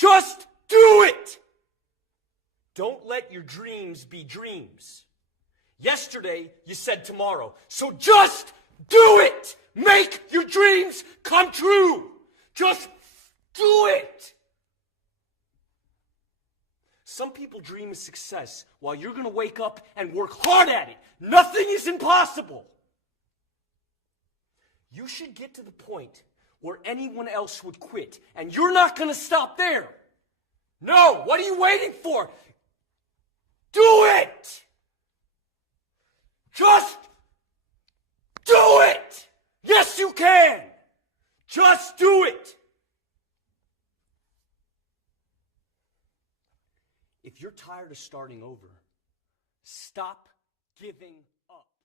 Just do it! Don't let your dreams be dreams. Yesterday, you said tomorrow. So just do it! Make your dreams come true! Just do it! Some people dream of success while you're going to wake up and work hard at it. Nothing is impossible. You should get to the point where anyone else would quit, and you're not going to stop there. No, what are you waiting for? Do it! Just do it! Yes, you can! Just do it! If you're tired of starting over, stop giving up.